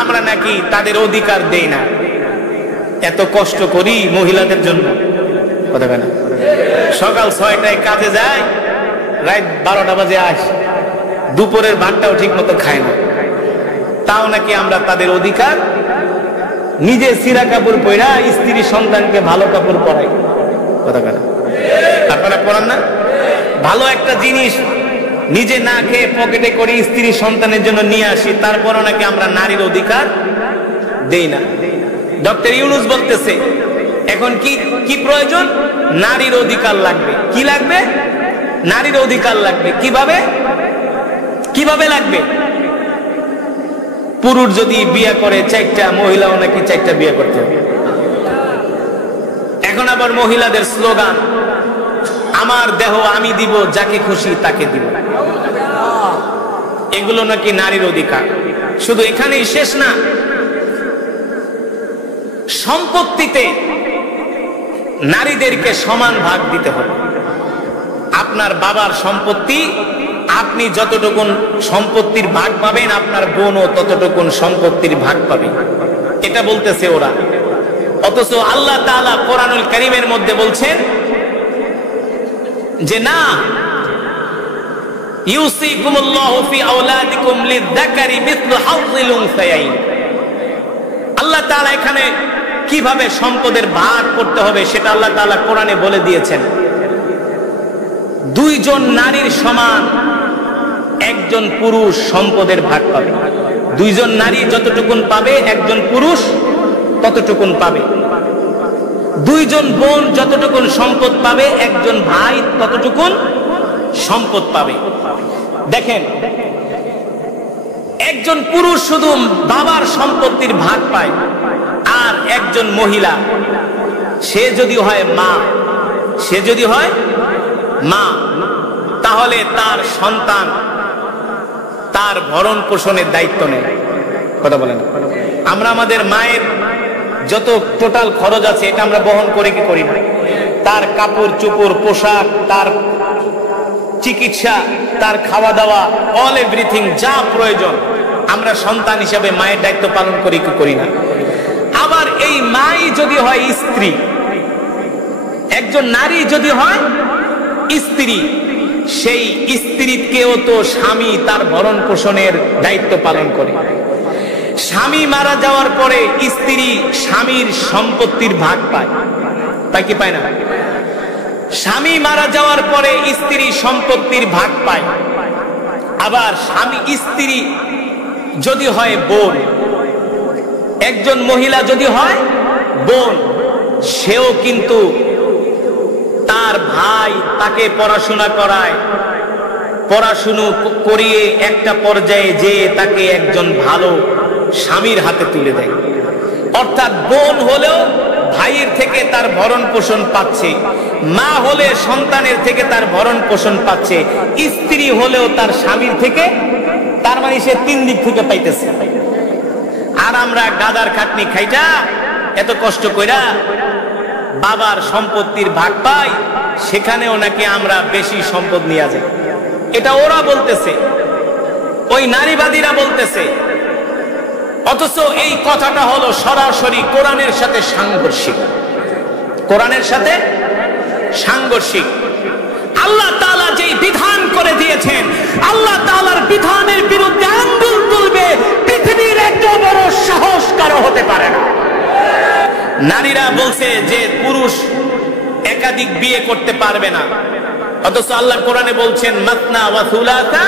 আমরা নাকি তাদের অধিকার দেই না। এত কষ্ট করি মহিলাদের জন্য, কথা বলে না? সকাল 6টায় কাজে যায়, রাত 12টা বাজে আসে, দুপুরের ভাতটাও ঠিক মতো খায় না, তাও নাকি আমরা তাদের অধিকার। নিজে ছিঁড়া কাপড় পরা স্ত্রী সন্তানকে ভালো কাপড় পরাই, কথা বলে না? আপনারা পরান না? ভালো একটা জিনিস নিজে না খেয়ে পকেটে করে স্ত্রী সন্তানের জন্য নিয়ে আসি, তারপরও নাকি আমরা নারীর অধিকার দেই না। ডক্টর ইউনূস বলতেছে এখন কি কি প্রয়োজন? নারীর অধিকার লাগবে। কি লাগবে? নারীর অধিকার লাগবে। কিভাবে কিভাবে লাগবে? পুরুষ যদি বিয়ে করে 4টা, মহিলাও নাকি 4টা বিয়ে করতে হবে। এখন আবার মহিলাদের স্লোগান, আমার দেহ আমি দিব, যাকে খুশি তাকে দিব। এগুলো নাকি নারীর অধিকার। শুধু এখানেই শেষ না, সম্পত্তিতে নারীদেরকে সমান ভাগ দিতে হবে। আপনার বাবার সম্পত্তি আপনি যতটুকুন সম্পত্তির ভাগ পাবেন, আপনার বোনও ততটুকুন সম্পত্তির ভাগ পাবে। এটা বলতেছে ওরা। অথচ আল্লাহ তাআলা কোরআনুল কারীমের মধ্যে বলছেন যে না, ইউসিকুমুল্লাহু ফি আওলাদিকুম লিয-যাকারি মিসলু হাযযিল উনসায়াইন। আল্লাহ তাআলা এখানে কিভাবে সম্পদের ভাগ করতে হবে সেটা আল্লাহ তাআলা কোরআনে বলে দিয়েছেন। দুইজন নারীর সমান একজন পুরুষ সম্পদের ভাগ পাবে। দুইজন নারী যতটুকুন পাবে একজন পুরুষ ততটুকুন পাবে। দুইজন বোন যতটুকুন সম্পদ পাবে একজন ভাই ততটুকুন সম্পদ পাবে। দেখেন, একজন পুরুষ শুধু বাবার সম্পত্তির ভাগ পায়, আর একজন মহিলা সে যদি হয় মা, সে যদি হয় মা, তাহলে তার সন্তান তার ভরণ পোষণের দায়িত্ব নেয়। কথা বলেন, আমরা আমাদের মায়ের যত টোটাল খরচ আছে এটা আমরা বহন করে কি করি না? তার কাপড় চোপড়, পোশাক, তার চিকিৎসা, তার খাওয়া দাওয়া, অল এভরিথিং যা প্রয়োজন আমরা সন্তান হিসাবে মায়ের দায়িত্ব পালন করি কি করি না? আবার এই মাই যদি হয় স্ত্রী, একজন নারী যদি হয় স্ত্রী, সেই স্ত্রীকেও তো স্বামী তার ভরণ পোষণের দায়িত্ব পালন করে। স্বামী মারা যাওয়ার পরে স্ত্রী স্বামীর সম্পত্তির ভাগ পায়, তাই কি পায় না? স্বামী মারা যাওয়ার পরে স্ত্রী সম্পত্তির ভাগ পায়। আবার স্বামী স্ত্রী যদি হয় বোন, একজন মহিলা যদি হয় বোন, সেও কিন্তু তার ভাই তাকে পড়াশোনা করায়, পড়াশুনো করিয়ে একটা পর্যায়ে যে তাকে একজন ভালো স্বামীর হাতে তুলে দেয়। অর্থাৎ বোন হলেও ভাইয়ের থেকে তার ভরণ পোষণ পাচ্ছে, মা হলে সন্তানের থেকে তার ভরণ পোষণ পাচ্ছে, স্ত্রী হলেও তার স্বামীর থেকে, তার মানে সে 3 দিক থেকে পাইতেছে। আর আমরা গাদার খাটনি খাইটা এত কষ্ট কইরা বাবার সম্পত্তির ভাগ পাই, সেখানেও নাকি আমরা বেশি সম্পদ নিয়ে যাই। এটা ওরা বলতেছে, ওই নারীবাদীরা বলতেছে। অথচ এই কথাটা হলো সরাসরি কোরআনের সাথে সাংঘর্ষিক। কোরআনের সাথে সাংঘর্ষিক। আল্লাহ তাআলা যেই বিধান করে দিয়েছেন, আল্লাহ তাআলার বিধানের বিরুদ্ধে আঙ্গুল তুলবে পৃথিবীর এত বড় সাহস কারো হতে পারে না। নারীরা বলছে যে পুরুষ একাধিক বিয়ে করতে পারবে না, অথচ আল্লাহ কোরআনে বলছেন মাসনা ওয়া সুলাসা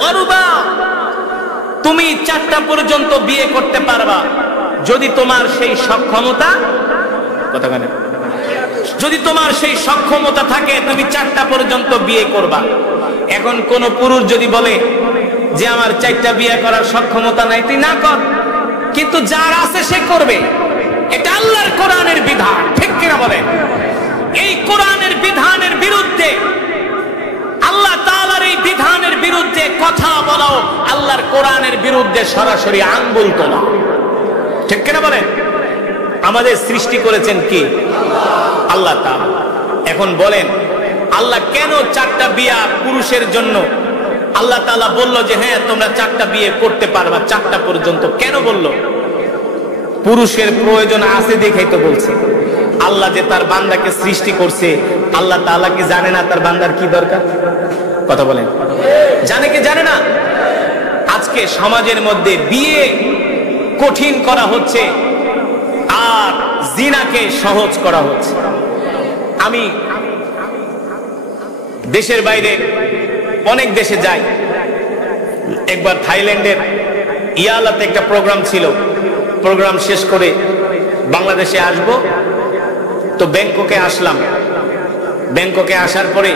ওয়া রুবা, তুমি 4টা পর্যন্ত বিয়ে করতে পারবা যদি তোমার সেই সক্ষমতা, কথা বলেন, যদি তোমার সেই সক্ষমতা থাকে তুমি 4টা পর্যন্ত বিয়ে করবা। এখন কোন পুরুষ যদি বলে যে আমার 4টা বিয়ে করার সক্ষমতা নাই, তুই না কর, কিন্তু যার আছে সে করবে। এটা আল্লাহর কোরআনের বিধান, ঠিক কিনা বলেন? এই কোরআন কথা বলো, আল্লাহর কোরআনের বিরুদ্ধে সরাসরি আঙ্গুল তোলা। ঠিক কিনা বলেন? আমাদের সৃষ্টি করেছেন কি? আল্লাহ তাআলা। এখন বলেন, আল্লাহ কেন 4টা বিয়ে পুরুষের জন্য আল্লাহ তাআলা বলল যে হ্যাঁ তোমরা 4টা বিয়ে করতে পারবা, 4টা পর্যন্ত কেন বলল? পুরুষের প্রয়োজন আছে দেখেই তো বলছে। আল্লাহ যে তার বান্দাকে সৃষ্টি করছে, আল্লাহ তাআলা কি জানে না তার বান্দার কি দরকার? কথা বলেন, জানে কি জানে না? আজকে সমাজের মধ্যে বিয়ে কঠিন করা হচ্ছে আর জিনাকে সহজ করা হচ্ছে। আমি দেশের বাইরে অনেক দেশে যাই। একবার থাইল্যান্ডের ইয়ালাতে একটা প্রোগ্রাম ছিল, প্রোগ্রাম শেষ করে বাংলাদেশে আসব, তো ব্যাংককে আসলাম। ব্যাংককে আসার পরে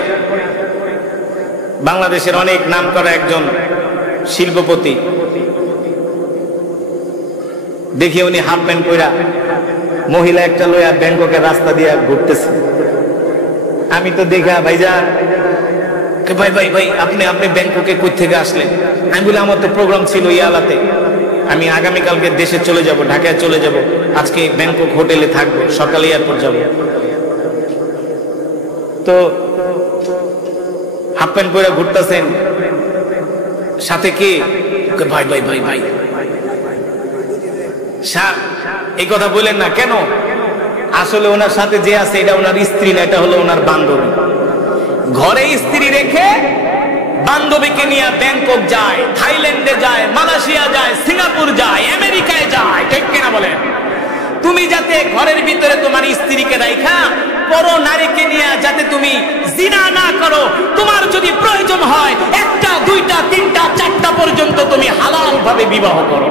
বাংলাদেশের অনেক নামকরা একজন শিল্পপতি দেখি উনি হাফ প্যান্ট পরা মহিলা একটা লইয়া ব্যাংককের রাস্তা দিয়ে ঘুরতেছে। আমি তো দেখা ভাইজান, ভাই ভাই ভাই আপনি আপনি ব্যাংককে কই থেকে আসলেন? আমি বলি আমার তো প্রোগ্রাম ছিল ইয়ালাতে, আমি আগামীকালকে দেশে চলে যাব, ঢাকায় চলে যাব, আজকে ব্যাংকক হোটেলে থাকবো, সকালে এয়ারপোর্ট যাব। তো হাফ প্যান্ট পরে ঘুরতেছেন, সাথে কি? ভাই ভাই ভাই ভাই এই কথা বলেন না কেন? আসলে ওনার সাথে যে আছে এটা ওনার স্ত্রী না, এটা হলো ওনার বান্ধবী। ঘরে স্ত্রী রেখে বান্ধবীকে নিয়ে ব্যাংকক যায়, থাইল্যান্ডে যায়, মালয়েশিয়া যায়, সিঙ্গাপুর যায়, আমেরিকায় যায়। ঠিক কিনা বলেন? তুমি যাতে ঘরের ভিতরে তোমার স্ত্রীকে রাখা পর নারীকে নিয়ে যাতে তুমি জিনা না করো, তোমার যদি প্রয়োজন হয় 1টা 2টা 3টা 4টা পর্যন্ত তুমি হালাল ভাবে বিবাহ করো।